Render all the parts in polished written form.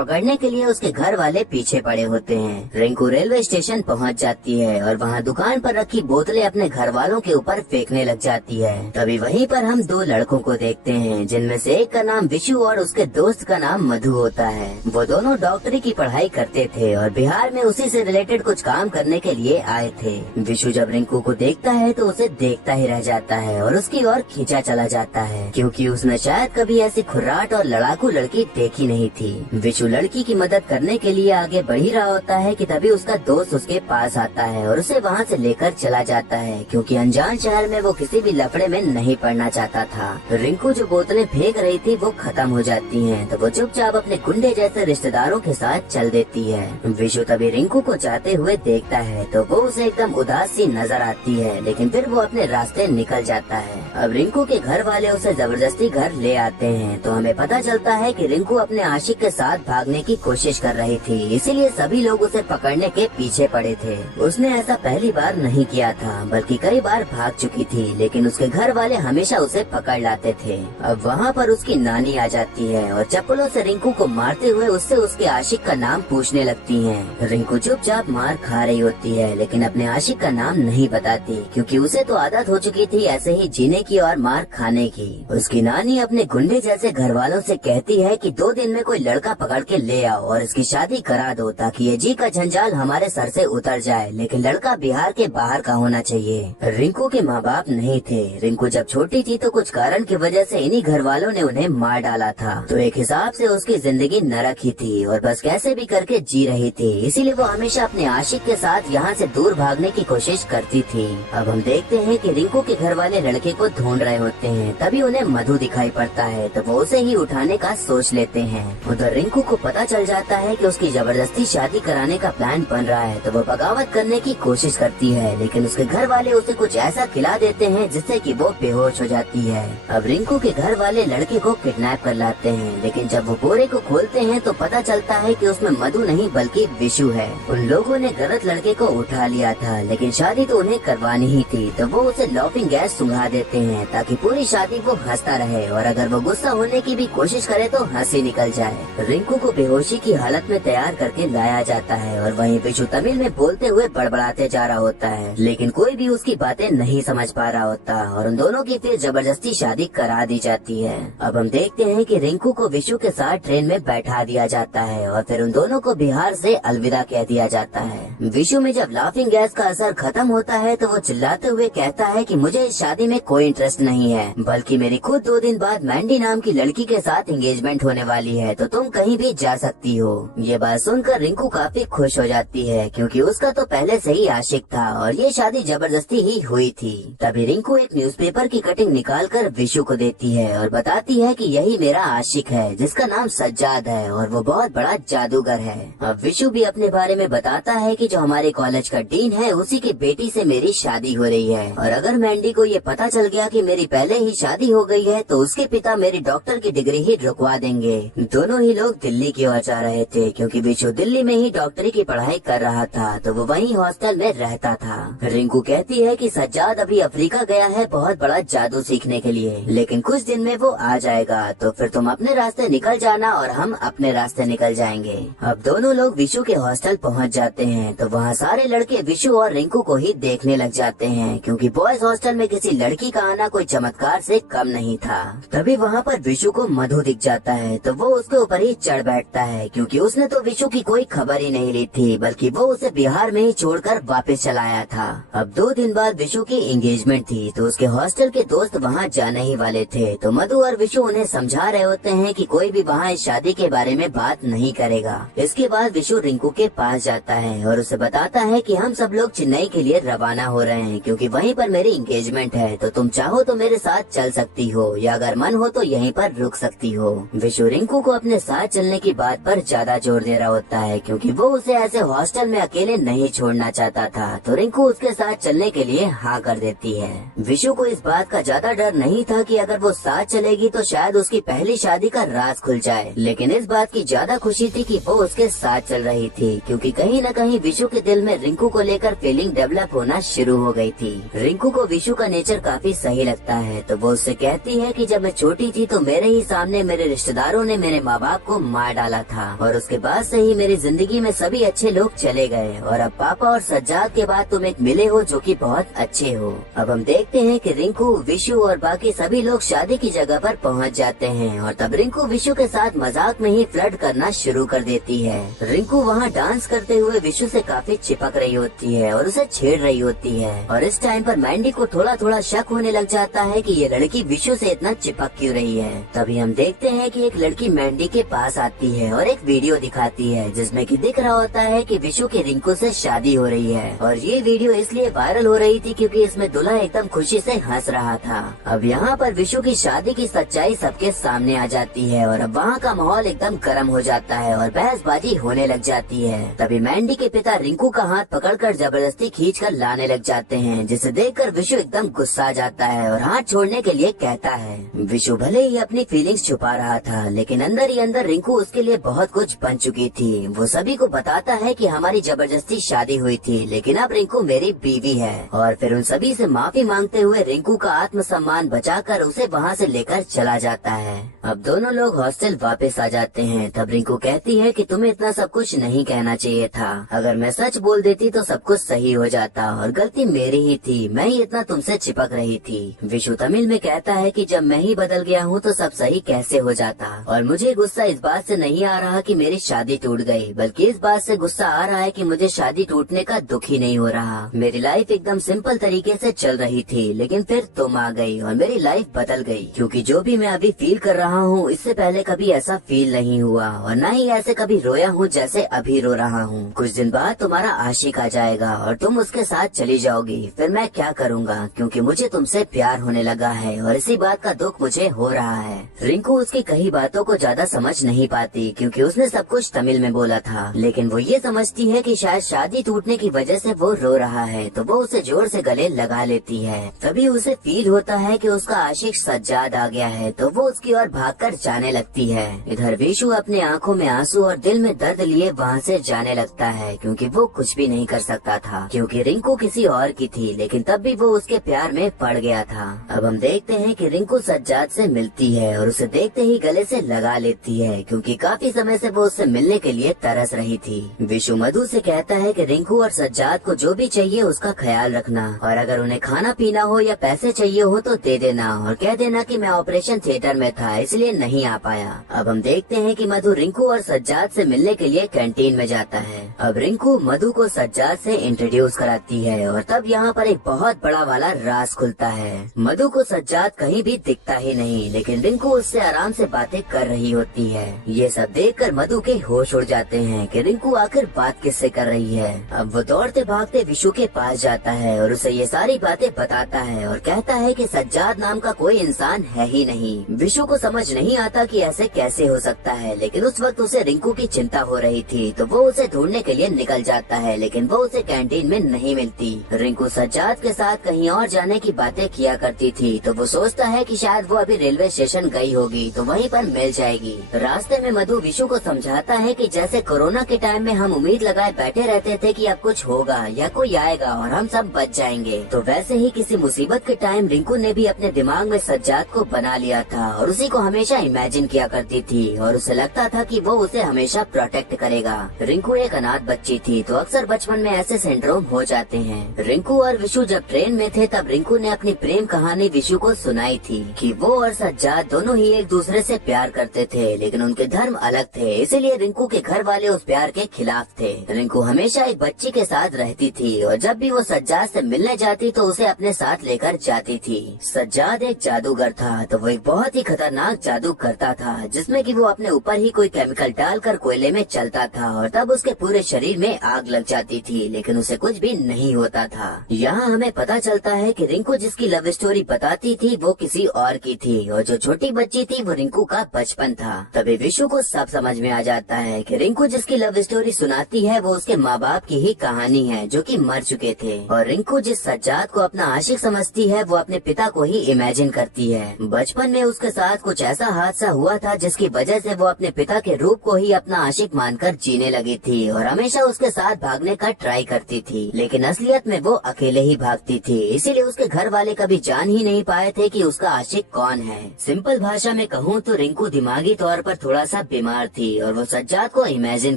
पकड़ने के लिए उसके घर वाले पीछे पड़े होते हैं। रिंकू रेलवे स्टेशन पहुंच जाती है और वहां दुकान पर रखी बोतलें अपने घर वालों के ऊपर फेंकने लग जाती है। तभी वहीं पर हम दो लड़कों को देखते हैं, जिनमें से एक का नाम विशु और उसके दोस्त का नाम मधु होता है। वो दोनों डॉक्टरी की पढ़ाई करते थे और बिहार में उसी से रिलेटेड कुछ काम करने के लिए आए थे। विशु जब रिंकू को देखता है तो उसे देखता ही रह जाता है और उसकी ओर खींचा चला जाता है, क्योंकि उसने शायद कभी ऐसी खुर्राट और लड़ाकू लड़की देखी नहीं थी। विशु लड़की की मदद करने के लिए आगे बढ़ ही रहा होता है कि तभी उसका दोस्त उसके पास आता है और उसे वहाँ से लेकर चला जाता है, क्योंकि अनजान शहर में वो किसी भी लफड़े में नहीं पड़ना चाहता था। रिंकू जो बोतलें फेंक रही थी वो खत्म हो जाती हैं, तो वो चुपचाप अपने गुंडे जैसे रिश्तेदारों के साथ चल देती है। विशु तभी रिंकू को जाते हुए देखता है तो वो उसे एकदम उदास सी नजर आती है, लेकिन फिर वो अपने रास्ते निकल जाता है। अब रिंकू के घर वाले उसे जबरदस्ती घर ले आते हैं, तो हमें पता चलता है कि रिंकू अपने आशिक के साथ भागने की कोशिश कर रही थी, इसीलिए सभी लोग उसे पकड़ने के पीछे पड़े थे। उसने ऐसा पहली बार नहीं किया था, बल्कि कई बार भाग चुकी थी, लेकिन उसके घर वाले हमेशा उसे पकड़ लाते थे। अब वहाँ पर उसकी नानी आ जाती है और चप्पलों से रिंकू को मारते हुए उससे उसके आशिक का नाम पूछने लगती हैं। रिंकू चुपचाप मार खा रही होती है, लेकिन अपने आशिक का नाम नहीं बताती, क्योंकि उसे तो आदत हो चुकी थी ऐसे ही जीने की और मार खाने की। उसकी नानी अपने गुंडे जैसे घर वालों से कहती है कि 2 दिन में कोई लड़का पकड़ के ले आओ और इसकी शादी करा दो, ताकि ये जी का झंझाल हमारे सर से उतर जाए, लेकिन लड़का बिहार के बाहर का होना चाहिए। रिंकू के माँ बाप नहीं थे। रिंकू जब छोटी थी तो कुछ कारण की वजह से इन्हीं घर वालों ने उन्हें मार डाला था, तो एक हिसाब से उसकी जिंदगी नरक ही थी और बस कैसे भी करके जी रही थी। इसीलिए वो हमेशा अपने आशिक के साथ यहाँ से दूर भागने की कोशिश करती थी। अब हम देखते हैं कि रिंकू के घर वाले लड़के को ढूंढ रहे होते हैं, तभी उन्हें मधु दिखाई पड़ता है, तो वो उसे ही उठाने का सोच लेते हैं। उधर रिंकू को पता चल जाता है कि उसकी जबरदस्ती शादी कराने का प्लान बन रहा है, तो वो बगावत करने की कोशिश करती है, लेकिन उसके घर वाले उसे कुछ ऐसा खिला देते हैं जिससे कि वो बेहोश हो जाती है। अब रिंकू के घर वाले लड़के को किडनैप कर लाते हैं, लेकिन जब वो बोरे को खोलते हैं तो पता चलता है कि उसमें मधु नहीं बल्कि विशु है। उन लोगों ने गलत लड़के को उठा लिया था, लेकिन शादी तो उन्हें करवानी ही थी, तो वो उसे लाफिंग गैस सुंघा देते हैं ताकि पूरी शादी वो हंसता रहे, और अगर वो गुस्सा होने की भी कोशिश करे तो हंसी निकल जाए। रिंकू को बेहोशी की हालत में तैयार करके लाया जाता है और वहीं विशु तमिल में बोलते हुए बड़बड़ाते जा रहा होता है, लेकिन कोई भी उसकी बातें नहीं समझ पा रहा होता और उन दोनों की फिर जबरदस्ती शादी करा दी जाती है। अब हम देखते हैं कि रिंकू को विशु के साथ ट्रेन में बैठा दिया जाता है और फिर उन दोनों को बिहार से अलविदा कह दिया जाता है। विशु में जब लाफिंग गैस का असर खत्म होता है तो वो चिल्लाते हुए कहता है कि मुझे इस शादी में कोई इंटरेस्ट नहीं है, बल्कि मेरी खुद 2 दिन बाद मैंडी नाम की लड़की के साथ एंगेजमेंट होने वाली है, तो तुम कहीं भी जा सकती हो। ये बात सुनकर रिंकू काफी खुश हो जाती है, क्योंकि उसका तो पहले से ही आशिक था और ये शादी जबरदस्ती ही हुई थी। तभी रिंकू एक न्यूज़पेपर की कटिंग निकालकर विशु को देती है और बताती है कि यही मेरा आशिक है, जिसका नाम सज्जाद है और वो बहुत बड़ा जादूगर है। अब विशु भी अपने बारे में बताता है कि जो हमारे कॉलेज का डीन है उसी की बेटी से मेरी शादी हो रही है, और अगर मैंडी को ये पता चल गया कि मेरी पहले ही शादी हो गई है तो उसके पिता मेरी डॉक्टर की डिग्री ही रुकवा देंगे। दोनों ही लोग दिल्ली की ओर जा रहे थे, क्योंकि विशु दिल्ली में ही डॉक्टरी की पढ़ाई कर रहा था, तो वो वहीं हॉस्टल में रहता था। रिंकू कहती है कि सज्जाद अभी अफ्रीका गया है बहुत बड़ा जादू सीखने के लिए, लेकिन कुछ दिन में वो आ जाएगा, तो फिर तुम अपने रास्ते निकल जाना और हम अपने रास्ते निकल जाएंगे। अब दोनों लोग विशु के हॉस्टल पहुंच जाते हैं, तो वहाँ सारे लड़के विशु और रिंकू को ही देखने लग जाते हैं, क्योंकि बॉयज हॉस्टल में किसी लड़की का आना कोई चमत्कार से कम नहीं था। तभी वहाँ पर विशु को मधु दिख जाता है, तो वो उसके ऊपर ही चढ़ बैठता है, क्योंकि उसने तो विशु की कोई खबर ही नहीं ली थी, बल्कि वो उसे बिहार में ही छोड़कर वापस चला आया था। अब 2 दिन बाद विशु की एंगेजमेंट थी, तो उसके हॉस्टल के दोस्त वहाँ जाने ही वाले थे, तो मधु और विशु उन्हें समझा रहे होते हैं कि कोई भी वहाँ इस शादी के बारे में बात नहीं करेगा। इसके बाद विशु रिंकू के पास जाता है और उसे बताता है कि हम सब लोग चेन्नई के लिए रवाना हो रहे हैं, क्योंकि वहीं पर मेरी एंगेजमेंट है, तो तुम चाहो तो मेरे साथ चल सकती हो, या अगर मन हो तो यहीं पर रुक सकती हो। विशु रिंकू को अपने साथ चलने की बात पर ज्यादा जोर दे रहा होता है, क्योंकि वो उसे ऐसे हॉस्टल में अकेले नहीं छोड़ना चाहता था, तो रिंकू उसके साथ चलने के लिए हाँ कर देती है। विशु को इस बात का ज्यादा डर नहीं था कि अगर वो साथ चलेगी तो शायद उसकी पहली शादी का राज खुल जाए, लेकिन इस बात की ज्यादा खुशी थी कि वो उसके साथ चल रही थी, क्योंकि कहीं न कहीं विशु के दिल में रिंकू को लेकर फीलिंग डेवलप होना शुरू हो गई थी। रिंकू को विशु का नेचर काफी सही लगता है, तो वो उससे कहती है कि जब मैं छोटी थी तो मेरे ही सामने मेरे रिश्तेदारों ने मेरे माँ बाप को मार बना डाला था और उसके बाद से ही मेरी जिंदगी में सभी अच्छे लोग चले गए और अब पापा और सज्जाद के बाद तुम एक मिले हो जो कि बहुत अच्छे हो। अब हम देखते हैं कि रिंकू, विशु और बाकी सभी लोग शादी की जगह पर पहुंच जाते हैं और तब रिंकू विशु के साथ मजाक में ही फ्लर्ट करना शुरू कर देती है। रिंकू वहाँ डांस करते हुए विशु से काफी चिपक रही होती है और उसे छेड़ रही होती है और इस टाइम पर मैंडी को थोड़ा थोड़ा शक होने लग जाता है कि ये लड़की विशु से इतना चिपक क्यों रही है। तभी हम देखते हैं कि एक लड़की मैंडी के पास आती है और एक वीडियो दिखाती है जिसमें कि दिख रहा होता है कि विशु की रिंकू से शादी हो रही है और ये वीडियो इसलिए वायरल हो रही थी क्योंकि इसमें दूल्हा एकदम खुशी से हंस रहा था। अब यहाँ पर विशु की शादी की सच्चाई सबके सामने आ जाती है और अब वहाँ का माहौल एकदम गर्म हो जाता है और बहसबाजी होने लग जाती है। तभी मैंडी के पिता रिंकू का हाथ पकड़कर जबरदस्ती खींचकर लाने लग जाते हैं जिसे देखकर विशु एकदम गुस्सा आ जाता है और हाथ छोड़ने के लिए कहता है। विशु भले ही अपनी फीलिंग्स छुपा रहा था लेकिन अंदर ही अंदर रिंकू उसके लिए बहुत कुछ बन चुकी थी। वो सभी को बताता है कि हमारी जबरदस्ती शादी हुई थी लेकिन अब रिंकू मेरी बीवी है और फिर उन सभी से माफी मांगते हुए रिंकू का आत्मसम्मान बचाकर उसे वहाँ से लेकर चला जाता है। अब दोनों लोग हॉस्टल वापस आ जाते हैं। तब रिंकू कहती है कि तुम्हें इतना सब कुछ नहीं कहना चाहिए था, अगर मैं सच बोल देती तो सब कुछ सही हो जाता और गलती मेरी ही थी, मैं ही इतना तुमसे चिपक रही थी। विशु तमिल में कहता है कि जब मैं ही बदल गया हूँ तो सब सही कैसे हो जाता और मुझे गुस्सा इस बात से नहीं आ रहा कि मेरी शादी टूट गई, बल्कि इस बात से गुस्सा आ रहा है कि मुझे शादी टूटने का दुख ही नहीं हो रहा। मेरी लाइफ एकदम सिंपल तरीके से चल रही थी लेकिन फिर तुम आ गई और मेरी लाइफ बदल गई, क्योंकि जो भी मैं अभी फील कर रहा हूँ इससे पहले कभी ऐसा फील नहीं हुआ और न ही ऐसे कभी रोया हूँ जैसे अभी रो रहा हूँ। कुछ दिन बाद तुम्हारा आशिक आ जाएगा और तुम उसके साथ चली जाओगी, फिर मैं क्या करूँगा क्योंकि मुझे तुमसे प्यार होने लगा है और इसी बात का दुख मुझे हो रहा है। रिंकू उसकी कही बातों को ज्यादा समझ नहीं पाती क्योंकि उसने सब कुछ तमिल में बोला था, लेकिन वो ये समझती है कि शायद शादी टूटने की वजह से वो रो रहा है तो वो उसे जोर से गले लगा लेती है। तभी उसे फील होता है कि उसका आशिक सज्जाद आ गया है तो वो उसकी ओर भागकर जाने लगती है। इधर विशु अपने आंखों में आंसू और दिल में दर्द लिए वहाँ से जाने लगता है क्योंकि वो कुछ भी नहीं कर सकता था क्योंकि रिंकू किसी और की थी, लेकिन तब भी वो उसके प्यार में पड़ गया था। अब हम देखते हैं कि रिंकू सज्जाद से मिलती है और उसे देखते ही गले से लगा लेती है क्योंकि काफी समय से वो उससे मिलने के लिए तरस रही थी। विशु मधु से कहता है कि रिंकू और सज्जाद को जो भी चाहिए उसका ख्याल रखना और अगर उन्हें खाना पीना हो या पैसे चाहिए हो तो दे देना और कह देना कि मैं ऑपरेशन थिएटर में था इसलिए नहीं आ पाया। अब हम देखते हैं कि मधु रिंकू और सज्जाद से मिलने के लिए कैंटीन में जाता है। अब रिंकू मधु को सज्जाद से इंट्रोड्यूस कराती है और तब यहाँ पर एक बहुत बड़ा वाला राज खुलता है। मधु को सज्जाद कहीं भी दिखता ही नहीं लेकिन रिंकू उससे आराम से बातें कर रही होती है। ये सब देखकर मधु के होश उड़ जाते हैं कि रिंकू आखिर बात किससे कर रही है। अब वो दौड़ते भागते विशु के पास जाता है और उसे ये सारी बातें बताता है और कहता है कि सज्जाद नाम का कोई इंसान है ही नहीं। विशु को समझ नहीं आता कि ऐसे कैसे हो सकता है, लेकिन उस वक्त उसे रिंकू की चिंता हो रही थी तो वो उसे ढूंढने के लिए निकल जाता है, लेकिन वो उसे कैंटीन में नहीं मिलती। रिंकू सज्जाद के साथ कहीं और जाने की बातें किया करती थी तो वो सोचता है कि शायद वो अभी रेलवे स्टेशन गई होगी तो वहीं पर मिल जाएगी। रास्ते में मधु विशु को समझाता है कि जैसे कोरोना के टाइम में हम उम्मीद लगाए बैठे रहते थे कि अब कुछ होगा या कोई आएगा और हम सब बच जाएंगे, तो वैसे ही किसी मुसीबत के टाइम रिंकू ने भी अपने दिमाग में सज्जाद को बना लिया था और उसी को हमेशा इमेजिन किया करती थी और उसे लगता था कि वो उसे हमेशा प्रोटेक्ट करेगा। रिंकू एक अनाथ बच्ची थी तो अक्सर बचपन में ऐसे सिंड्रोम हो जाते हैं। रिंकू और विशु जब ट्रेन में थे तब रिंकू ने अपनी प्रेम कहानी विशु को सुनाई थी कि वो और सज्जाद दोनों ही एक दूसरे से प्यार करते थे लेकिन उनके धर्म अलग थे, इसीलिए रिंकू के घर वाले उस प्यार के खिलाफ थे। रिंकू हमेशा एक बच्ची के साथ रहती थी और जब भी वो सज्जाद से मिलने जाती तो उसे अपने साथ लेकर जाती थी। सज्जाद एक जादूगर था तो वो एक बहुत ही खतरनाक जादू करता था जिसमें कि वो अपने ऊपर ही कोई केमिकल डालकर कोयले में चलता था और तब उसके पूरे शरीर में आग लग जाती थी लेकिन उसे कुछ भी नहीं होता था। यहाँ हमें पता चलता है कि रिंकू जिसकी लव स्टोरी बताती थी वो किसी और की थी और जो छोटी बच्ची थी वो रिंकू का बचपन था। तभी विशु को सब समझ में आ जाता है कि रिंकू जिसकी लव स्टोरी सुनाती है वो उसके माँ बाप की ही कहानी है जो कि मर चुके थे और रिंकू जिस सज्जाद को अपना आशिक समझती है वो अपने पिता को ही इमेजिन करती है। बचपन में उसके साथ कुछ ऐसा हादसा हुआ था जिसकी वजह से वो अपने पिता के रूप को ही अपना आशिक मानकर जीने लगी थी और हमेशा उसके साथ भागने का ट्राई करती थी, लेकिन असलियत में वो अकेले ही भागती थी, इसीलिए उसके घर वाले कभी जान ही नहीं पाए थे कि उसका आशिक कौन है। सिंपल भाषा में कहूँ तो रिंकू दिमागी तौर पर थोड़ा सा बीमार थी और वो सज्जाद को इमेजिन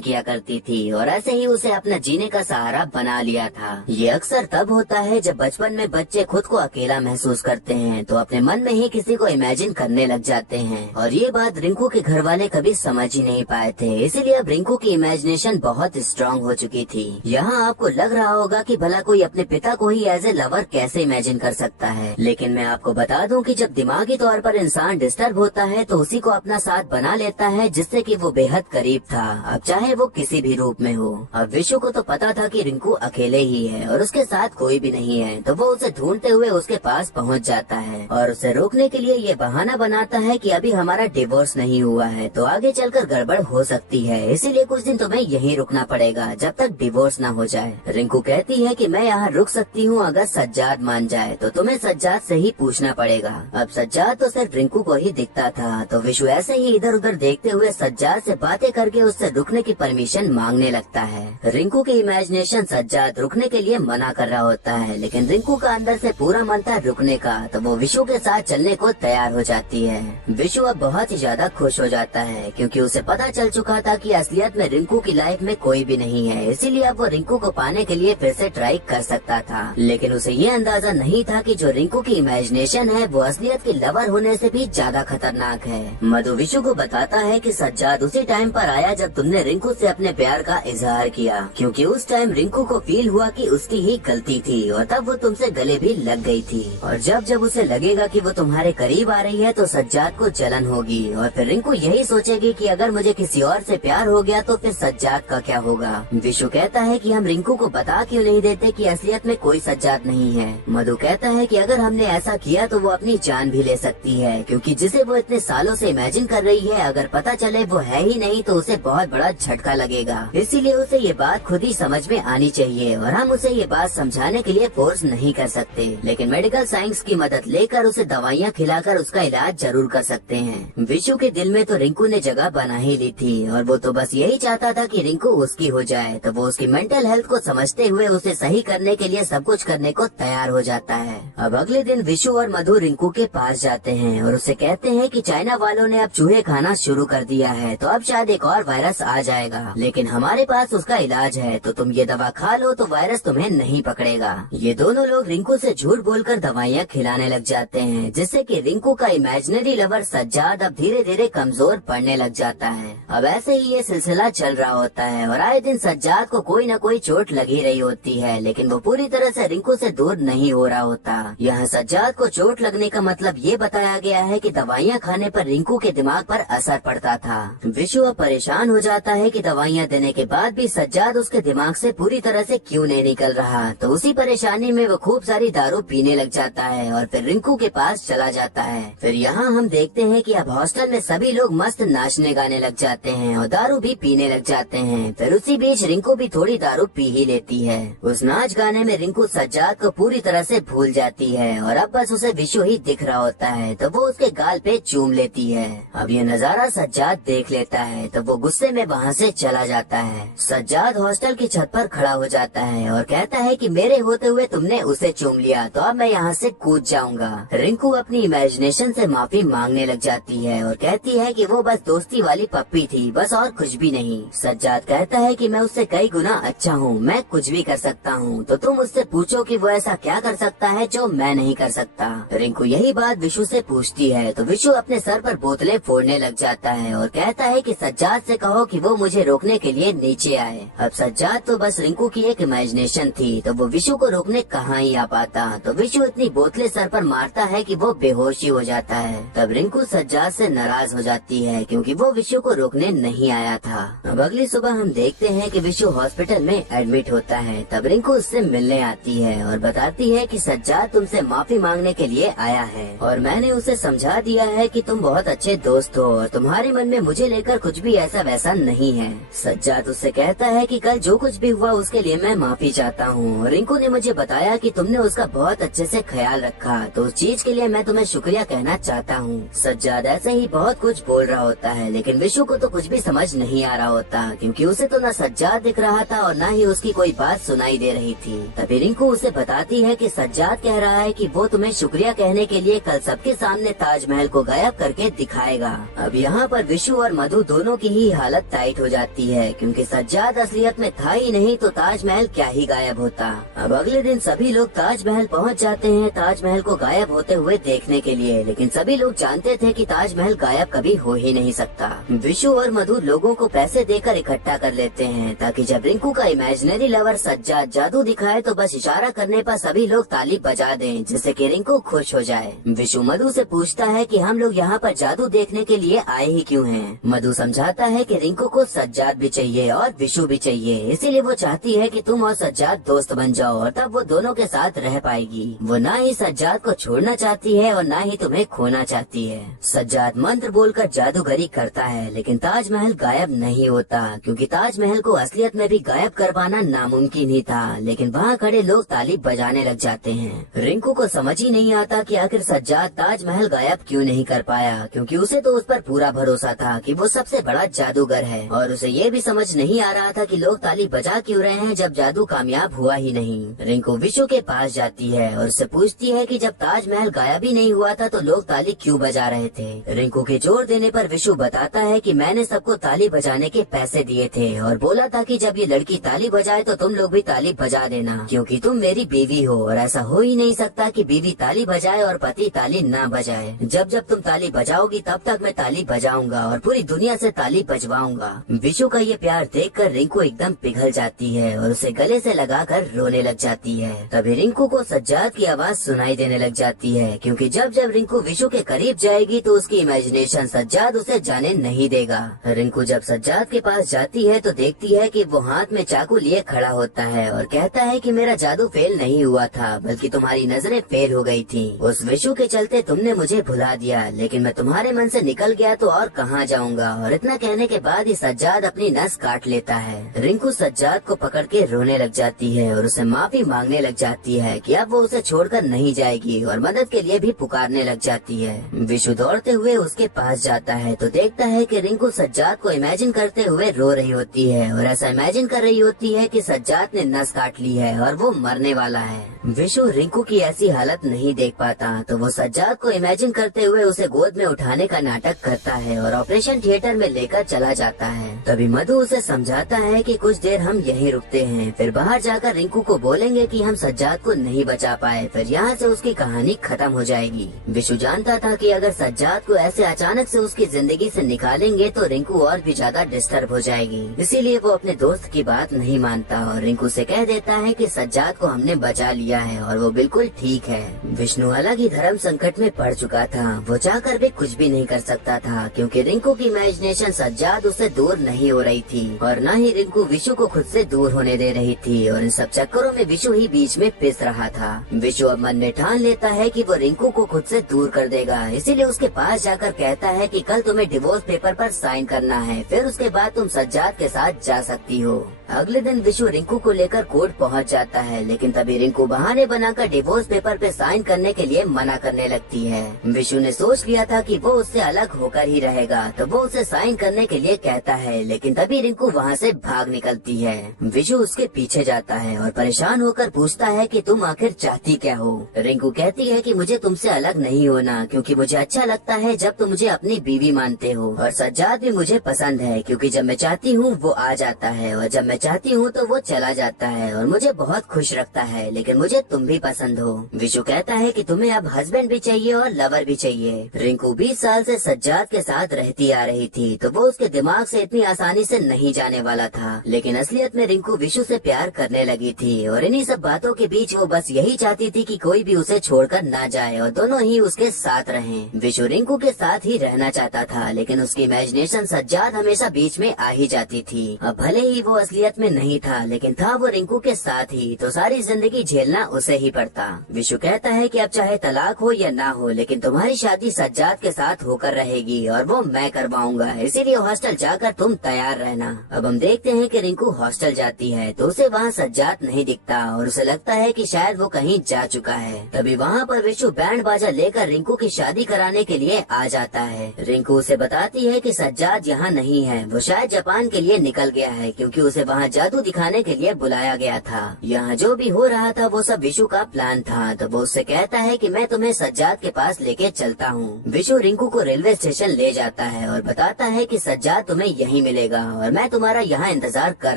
किया करती थी और ऐसे ही उसे अपना जीने का सहारा बना लिया था। ये अक्सर तब होता है जब बचपन में बच्चे खुद को अकेला महसूस करते हैं तो अपने मन में ही किसी को इमेजिन करने लग जाते हैं, और ये बात रिंकू के घर वाले कभी समझ ही नहीं पाए थे। इसीलिए अब रिंकू की इमेजिनेशन बहुत स्ट्रांग हो चुकी थी। यहाँ आपको लग रहा होगा कि भला कोई अपने पिता को ही एज ए लवर कैसे इमेजिन कर सकता है, लेकिन मैं आपको बता दूं कि जब दिमागी तौर पर इंसान डिस्टर्ब होता है तो उसी को अपना साथ बना लेता है जिससे कि वो बेहद करीब था, अब चाहे वो किसी भी रूप में हो। अब विशु को तो पता था कि रिंकू अकेले ही है और उसके साथ कोई भी नहीं है, तो वो उसे ढूंढते हुए उसके पास पहुंच जाता है और उसे रोकने के लिए ये बहाना बनाता है कि अभी हमारा डिवोर्स नहीं हुआ है तो आगे चलकर गड़बड़ हो सकती है, इसीलिए कुछ दिन तुम्हें यहीं रुकना पड़ेगा जब तक डिवोर्स ना हो जाए। रिंकू कहती है कि मैं यहाँ रुक सकती हूँ अगर सज्जाद मान जाए, तो तुम्हें सज्जाद से ही पूछना पड़ेगा। अब सज्जाद तो सिर्फ रिंकू को ही दिखता था, तो विशु ऐसे ही इधर उधर देखते हुए सज्जाद से बातें करके उससे रुकने की परमिशन मांगने लगता है। रिंकू की इमेजिनेशन सज्जाद रुकने के लिए मना कर रहा होता है, लेकिन रिंकू का अंदर से पूरा मन था रुकने का, तो वो विशु के साथ चलने को तैयार हो जाती है। विशु अब बहुत ही ज्यादा खुश हो जाता है क्योंकि उसे पता चल चुका था कि असलियत में रिंकू की लाइफ में कोई भी नहीं है, इसीलिए अब वो रिंकू को पाने के लिए फिर से ट्राई कर सकता था। लेकिन उसे ये अंदाजा नहीं था कि जो रिंकू की इमेजिनेशन है वो असलियत की लवर होने से भी ज्यादा खतरनाक है। मधु विशु को बताता है कि सज्जाद उसी टाइम पर आया जब तुमने रिंकू से अपने प्यार का इजहार किया, क्योंकि उस टाइम रिंकू को फील हुआ कि उसकी ही गलती थी और तब वो तुमसे गले भी लग गई थी, और जब जब उसे लगेगा कि वो तुम्हारे करीब आ रही है तो सज्जाद को जलन होगी और फिर रिंकू यही सोचेगी कि अगर मुझे किसी और से प्यार हो गया तो फिर सज्जाद का क्या होगा। विशु कहता है कि हम रिंकू को बता क्यों नहीं देते कि असलियत में कोई सज्जाद नहीं है। मधु कहता है कि अगर हमने ऐसा किया तो वो अपनी जान भी ले सकती है, क्योंकि जिसे वो इतने सालों से इमेजिन कर रही है अगर पता चले वो है ही नहीं तो उसे बहुत बड़ा झटका लगेगा, इसीलिए उसे ये बात खुद ही समझ में आनी चाहिए और हम उसे ये बात समझाने के लिए फोर्स नहीं कर सकते, लेकिन मेडिकल साइंस की मदद लेकर उसे दवाइयाँ खिलाकर उसका इलाज जरूर कर सकते हैं। विशु के दिल में तो रिंकू ने जगह बना ही ली थी और वो तो बस यही चाहता था कि रिंकू उसकी हो जाए, तो वो उसकी मेंटल हेल्थ को समझते हुए उसे सही करने के लिए सब कुछ करने को तैयार हो जाता है। अब अगले दिन विशु और मधु रिंकू के पास जाते हैं और उसे कहते हैं कि चाइना वालों ने अब चूहे खाना शुरू कर दिया है, तो अब शायद एक और वायरस आ जाएगा, लेकिन हमारे पास उसका इलाज है, तो तुम ये दवा खा लो तो वायरस तुम्हें नहीं पकड़ेगा। ये दोनों लोग रिंकू से झूठ बोलकर दवाइयाँ खिलाने लग जाते हैं, जिससे कि रिंकू का इमेजिनरी लवर सज्जाद अब धीरे धीरे कमजोर पड़ने लग जाता है। अब ऐसे ही ये सिलसिला चल रहा होता है और आए दिन सज्जाद को कोई न कोई चोट लगी रही होती है, लेकिन वो पूरी तरह से रिंकू से दूर नहीं हो रहा होता। यहाँ सज्जाद को चोट लगने का मतलब ये बताया गया है कि दवाइयाँ खाने पर रिंकू के दिमाग पर असर पड़ता था। विशु अब परेशान हो जाता है कि दवाइयाँ देने के बाद भी सज्जाद उसके दिमाग से पूरी तरह से क्यों नहीं निकल रहा, तो उसी परेशानी में वो खूब सारी दारू पीने लग जाता है और फिर रिंकू के पास चला जाता है। फिर यहाँ हम देखते हैं कि अब हॉस्टल में सभी लोग मस्त नाचने गाने लग जाते हैं और दारू भी पीने लग जाते हैं। फिर उसी बीच रिंकू भी थोड़ी दारू पी ही लेती है। उस नाच गाने में रिंकू सज्जाद को पूरी तरह से भूल जाती है और अब बस उसे विशु ही दिख रहा होता है, तो वो उसके गाल पे चूम लेती है। अब ये नजारा सज्जाद देख लेता है तो वो गुस्से में वहाँ से चला जाता है। सज्जाद हॉस्टल की छत पर खड़ा हो जाता है और कहता है कि मेरे होते हुए तुमने उसे चूम लिया तो अब मैं यहाँ से कूद जाऊंगा। रिंकू अपनी इमेजिनेशन से माफी मांगने लग जाती है और कहती है कि वो बस दोस्ती वाली पप्पी थी, बस और कुछ भी नहीं। सज्जाद कहता है कि मैं उससे कई गुना अच्छा हूँ, मैं कुछ भी कर सकता हूँ, तो तुम उससे पूछो कि वो ऐसा क्या कर सकता है जो मैं नहीं कर सकता। रिंकू यही बात विशु से पूछती है तो विशु अपने सर पर बोतलें फोड़ने लग जाता है और कहता है कि सज्जाद से कहो कि वो मुझे रोकने के लिए नीचे आए। अब सज्जाद तो बस रिंकू की एक इमेजिनेशन थी, तो वो विशु को रोकने कहाँ ही आ पाता, तो विशु इतनी बोतलें सर पर मारता है कि वो बेहोश ही हो जाता है। तब रिंकू सज्जाद से नाराज हो जाती है क्योंकि वो विशु को रोकने नहीं आया था। अब अगली सुबह हम देखते हैं कि विशु हॉस्पिटल में एडमिट होता है। तब रिंकू उससे मिलने आती है और बताती है कि सज्जाद तुमसे माफी मांगने के लिए आया है और मैंने उसे समझा दिया है कि तुम बहुत अच्छे दोस्त हो और तुम्हारे मन में मुझे लेकर कुछ भी ऐसा वैसा नहीं है। सज्जाद उससे कहता है कि कल जो कुछ भी हुआ उसके लिए मैं माफी चाहता हूँ। रिंकू ने मुझे बताया कि तुमने उसका बहुत अच्छे से ख्याल रखा, तो उस चीज के लिए मैं तुम्हें शुक्रिया कहना चाहता हूँ। सज्जाद ऐसे ही बहुत कुछ बोल रहा होता है, लेकिन विशु को तो कुछ भी समझ नहीं आ रहा होता क्योंकि उसे तो न सज्जाद दिख रहा था और न ही उसकी कोई बात सुनाई दे रही थी। तभी रिंकू उसे बताती है कि सज्जाद कह रहा है कि वो तुम्हें शुक्रिया कहने के लिए कल सबके सामने ताजमहल को गायब करके दिखाएगा। अब यहाँ पर पर विशु और मधु दोनों की ही हालत टाइट हो जाती है, क्योंकि सज्जाद असलियत में था ही नहीं तो ताजमहल क्या ही गायब होता। अब अगले दिन सभी लोग ताजमहल पहुंच जाते हैं ताजमहल को गायब होते हुए देखने के लिए, लेकिन सभी लोग जानते थे कि ताजमहल गायब कभी हो ही नहीं सकता। विशु और मधु लोगों को पैसे देकर इकट्ठा कर लेते हैं ताकि जब रिंकू का इमेजिनरी लवर सज्जाद जादू दिखाए तो बस इशारा करने पर सभी लोग ताली बजा दें, जिससे कि रिंकू खुश हो जाए। विशु मधु से पूछता है कि हम लोग यहाँ पर जादू देखने के लिए आए ही क्यों हैं। मधु समझाता है कि रिंकू को सज्जाद भी चाहिए और विशु भी चाहिए, इसीलिए वो चाहती है कि तुम और सज्जाद दोस्त बन जाओ और तब वो दोनों के साथ रह पाएगी। वो ना ही सज्जाद को छोड़ना चाहती है और ना ही तुम्हें खोना चाहती है। सज्जाद मंत्र बोलकर जादूगरी करता है, लेकिन ताजमहल गायब नहीं होता, क्योंकि ताजमहल को असलियत में भी गायब करवाना नामुमकिन ही था। लेकिन वहाँ खड़े लोग ताली बजाने लग जाते हैं। रिंकू को समझ ही नहीं आता कि आखिर सज्जाद ताजमहल गायब क्यों नहीं कर पाया, क्योंकि उसे तो उस पर पूरा भरोसा था कि वो सबसे बड़ा जादूगर है, और उसे ये भी समझ नहीं आ रहा था कि लोग ताली बजा क्यों रहे हैं जब जादू कामयाब हुआ ही नहीं। रिंकू विशु के पास जाती है और उससे पूछती है कि जब ताजमहल गायब ही नहीं हुआ था तो लोग ताली क्यों बजा रहे थे। रिंकू के जोर देने पर विशु बताता है कि मैंने सबको ताली बजाने के पैसे दिए थे और बोला था कि जब ये लड़की ताली बजाए तो तुम लोग भी ताली बजा देना, क्योंकि तुम मेरी बीवी हो और ऐसा हो ही नहीं सकता कि बीवी ताली बजाए और पति ताली ना बजाए। जब जब तुम ताली बजाओगी तब तक मैं ताली बजाऊंगा और पूरी दुनिया से ताली बजवाऊंगा। विशु का ये प्यार देखकर रिंकू एकदम पिघल जाती है और उसे गले से लगाकर रोने लग जाती है। तभी रिंकू को सज्जाद की आवाज सुनाई देने लग जाती है, क्योंकि जब जब रिंकू विशु के करीब जाएगी तो उसकी इमेजिनेशन सज्जाद उसे जाने नहीं देगा। रिंकू जब सज्जाद के पास जाती है तो देखती है कि वो हाथ में चाकू लिए खड़ा होता है और कहता है कि मेरा जादू फेल नहीं हुआ था, बल्कि तुम्हारी नजरें फेल हो गई थी। उस विशु के चलते तुमने मुझे भुला दिया, लेकिन मैं तुम्हारे मन से निकल गया तो और कहाँ जाऊंगा। और इतना कहने के बाद ही सज्जाद अपनी नस काट लेता है। रिंकू सज्जाद को पकड़ के रोने लग जाती है और उसे माफी मांगने लग जाती है कि अब वो उसे छोड़कर नहीं जाएगी और मदद के लिए भी पुकारने लग जाती है। विशु दौड़ते हुए उसके पास जाता है तो देखता है कि रिंकू सज्जाद को इमेजिन करते हुए रो रही होती है और ऐसा इमेजिन कर रही होती है कि सज्जाद ने नस काट ली है और वो मरने वाला है। विशु रिंकू की ऐसी हालत नहीं देख पाता तो वो सज्जाद को इमेजिन करते हुए उसे गोद में उठाने का नाटक करता है और ऑपरेशन थिएटर में लेकर चला जाता है। तभी मधु उसे समझाता है कि कुछ देर हम यहीं रुकते हैं, फिर बाहर जाकर रिंकू को बोलेंगे कि हम सज्जाद को नहीं बचा पाए, फिर यहाँ से उसकी कहानी खत्म हो जाएगी। विशु जानता था कि अगर सज्जाद को ऐसे अचानक से उसकी जिंदगी से निकालेंगे तो रिंकू और भी ज्यादा डिस्टर्ब हो जाएगी, इसीलिए वो अपने दोस्त की बात नहीं मानता और रिंकू से कह देता है कि सज्जाद को हमने बचा लिया है और वो बिल्कुल ठीक है। विष्णु अलग ही धर्म संकट में पड़ चुका था, वो चाहकर भी कुछ भी नहीं कर सकता था, क्योंकि रिंकू की इमेजिनेशन सज्जाद उससे दूर नहीं हो रही थी और न ही रिंकू विशु को खुद से दूर होने दे रही थी, और इन सब चक्करों में विशु ही बीच में पिस रहा था। विशु अब मन में ठान लेता है कि वो रिंकू को खुद से दूर कर देगा, इसीलिए उसके पास जाकर कहता है कि कल तुम्हें डिवोर्स पेपर पर साइन करना है, फिर उसके बाद तुम सज्जाद के साथ जा सकती हो। अगले दिन विशु रिंकू को लेकर कोर्ट पहुंच जाता है, लेकिन तभी रिंकू बहाने बनाकर डिवोर्स पेपर पे साइन करने के लिए मना करने लगती है। विशु ने सोच लिया था कि वो उससे अलग होकर ही रहेगा, तो वो उसे साइन करने के लिए कहता है, लेकिन तभी रिंकू वहाँ से भाग निकलती है। विशु उसके पीछे जाता है और परेशान होकर पूछता है कि तुम आखिर चाहती क्या हो। रिंकू कहती है कि मुझे तुमसे अलग नहीं होना, क्योंकि मुझे अच्छा लगता है जब तुम मुझे अपनी बीवी मानते हो, और सज्जाद भी मुझे पसंद है, क्योंकि जब मैं चाहती हूँ वो आ जाता है और जब मैं चाहती हूँ तो वो चला जाता है और मुझे बहुत खुश रखता है, लेकिन मुझे तुम भी पसंद हो। विशु कहता है कि तुम्हें अब हस्बैंड भी चाहिए और लवर भी चाहिए। रिंकू 20 साल से सज्जाद के साथ रहती आ रही थी, तो वो उसके दिमाग से इतनी आसानी से नहीं जाने वाला था, लेकिन असलियत में रिंकू विशु से प्यार करने लगी थी और इन्हीं सब बातों के बीच वो बस यही चाहती थी कि कोई भी उसे छोड़कर ना जाए और दोनों ही उसके साथ रहें। विशु रिंकू के साथ ही रहना चाहता था, लेकिन उसकी इमेजिनेशन सज्जाद हमेशा बीच में आ ही जाती थी। अब भले ही वो असलियत में नहीं था, लेकिन था वो रिंकू के साथ ही, तो सारी जिंदगी झेलना उसे ही पड़ता। विशु कहता है कि अब चाहे तलाक हो या ना हो, लेकिन तुम्हारी शादी सज्जाद के साथ होकर रहेगी और वो मैं करवाऊंगा, इसीलिए हॉस्टल जाकर तुम तैयार रहना। अब हम देखते हैं कि रिंकू हॉस्टल जाती है तो उसे वहाँ सज्जाद नहीं दिखता और उसे लगता है कि शायद वो कहीं जा चुका है। तभी वहाँ पर विशु बैंड बाजा लेकर रिंकू की शादी कराने के लिए आ जाता है। रिंकू उसे बताती है कि सज्जाद यहाँ नहीं है, वो शायद जापान के लिए निकल गया है, क्योंकि उसे वहाँ जादू दिखाने के लिए बुलाया गया था। यहाँ जो भी हो रहा था वो सब विशु का प्लान था, तो वो उससे कहता है कि मैं तुम्हें सज्जाद के पास लेके चलता हूँ। विशु रिंकू को रेलवे स्टेशन ले जाता आता है और बताता है कि सज्जाद तुम्हें यहीं मिलेगा और मैं तुम्हारा यहाँ इंतजार कर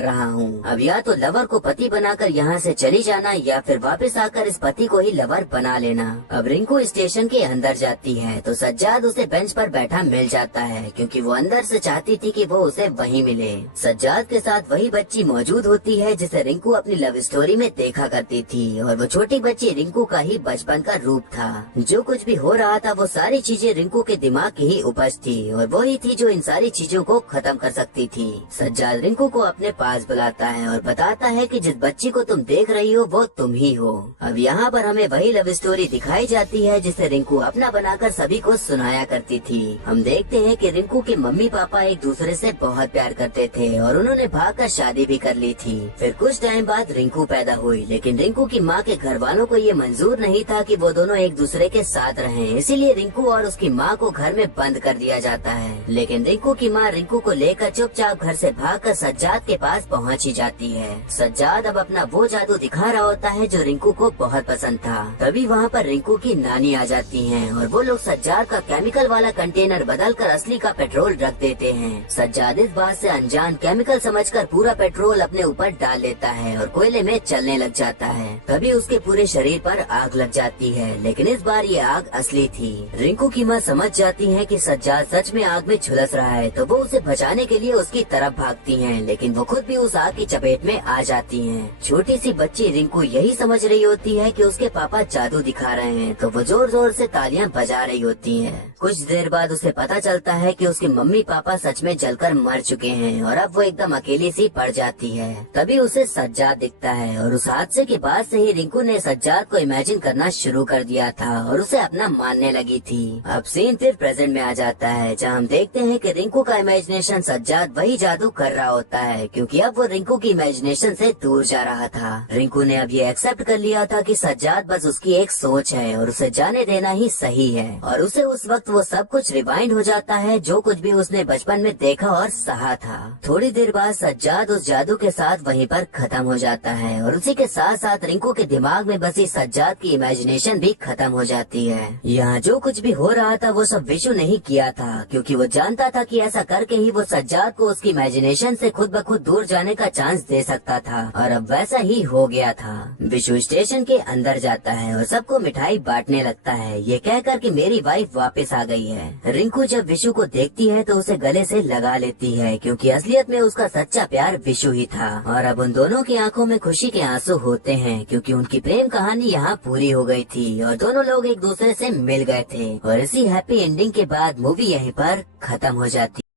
रहा हूँ। अब या तो लवर को पति बनाकर यहाँ से चली जाना या फिर वापस आकर इस पति को ही लवर बना लेना। अब रिंकू स्टेशन के अंदर जाती है तो सज्जाद उसे बेंच पर बैठा मिल जाता है, क्योंकि वो अंदर से चाहती थी कि वो उसे वहीं मिले। सज्जाद के साथ वही बच्ची मौजूद होती है जिसे रिंकू अपनी लव स्टोरी में देखा करती थी, और वो छोटी बच्ची रिंकू का ही बचपन का रूप था। जो कुछ भी हो रहा था वो सारी चीजें रिंकू के दिमाग की ही उपज थी, और वो ही थी जो इन सारी चीजों को खत्म कर सकती थी। सज्जाद रिंकू को अपने पास बुलाता है और बताता है कि जिस बच्ची को तुम देख रही हो वो तुम ही हो। अब यहाँ पर हमें वही लव स्टोरी दिखाई जाती है जिसे रिंकू अपना बनाकर सभी को सुनाया करती थी। हम देखते हैं कि रिंकू के मम्मी पापा एक दूसरे से बहुत प्यार करते थे और उन्होंने भागकर शादी भी कर ली थी। फिर कुछ टाइम बाद रिंकू पैदा हुई, लेकिन रिंकू की माँ के घर वालों को ये मंजूर नहीं था कि वो दोनों एक दूसरे के साथ रहें, इसीलिए रिंकू और उसकी माँ को घर में बंद कर दिया जाता है। लेकिन रिंकू की माँ रिंकू को लेकर चुपचाप घर से भागकर सज्जाद के पास पहुँच ही जाती है। सज्जाद अब अपना वो जादू दिखा रहा होता है जो रिंकू को बहुत पसंद था। तभी वहाँ पर रिंकू की नानी आ जाती हैं और वो लोग सज्जाद का केमिकल वाला कंटेनर बदलकर असली का पेट्रोल रख देते हैं। सज्जाद इस बात से अनजान केमिकल समझकर पूरा पेट्रोल अपने ऊपर डाल लेता है और कोयले में चलने लग जाता है। तभी उसके पूरे शरीर पर आग लग जाती है, लेकिन इस बार ये आग असली थी। रिंकू की माँ समझ जाती है कि सज्जाद सच में आग में झुलस रहा है, तो वो उसे बचाने के लिए उसकी तरफ भागती हैं, लेकिन वो खुद भी उस आग की चपेट में आ जाती हैं। छोटी सी बच्ची रिंकू यही समझ रही होती है कि उसके पापा जादू दिखा रहे हैं, तो वो जोर जोर से तालियां बजा रही होती हैं। कुछ देर बाद उसे पता चलता है कि उसके मम्मी पापा सच में जलकर मर चुके हैं और अब वो एकदम अकेली सी पड़ जाती है। तभी उसे सज्जाद दिखता है और उस हादसे के बाद से ही रिंकू ने सज्जाद को इमेजिन करना शुरू कर दिया था और उसे अपना मानने लगी थी। अब सीन फिर प्रेजेंट में आ जाता है, जहाँ हम देखते हैं कि रिंकू का इमेजिनेशन सज्जाद वही जादू कर रहा होता है, क्योंकि अब वो रिंकू की इमेजिनेशन से दूर जा रहा था। रिंकू ने अब ये एक्सेप्ट कर लिया था कि सज्जाद बस उसकी एक सोच है और उसे जाने देना ही सही है, और उसे उस वक्त वो सब कुछ रिवाइंड हो जाता है जो कुछ भी उसने बचपन में देखा और सहा था। थोड़ी देर बाद सज्जाद उस जादू के साथ वहीं पर खत्म हो जाता है और उसी के साथ साथ रिंकू के दिमाग में बसी सज्जाद की इमेजिनेशन भी खत्म हो जाती है। यहाँ जो कुछ भी हो रहा था वो सब विशु नहीं किया था, क्योंकि वो जानता था कि ऐसा करके ही वो सज्जाद को उसकी इमेजिनेशन से खुद ब खुद दूर जाने का चांस दे सकता था, और अब वैसा ही हो गया था। विशु स्टेशन के अंदर जाता है और सबको मिठाई बांटने लगता है, ये कहकर कि मेरी वाइफ वापस आ गई है। रिंकू जब विशु को देखती है तो उसे गले से लगा लेती है, क्योंकि असलियत में उसका सच्चा प्यार विशु ही था। और अब उन दोनों की आंखों में खुशी के आंसू होते हैं, क्योंकि उनकी प्रेम कहानी यहाँ पूरी हो गई थी और दोनों लोग एक दूसरे से मिल गए थे। और इसी हैप्पी एंडिंग के बाद मूवी यहीं पर खत्म हो जाती।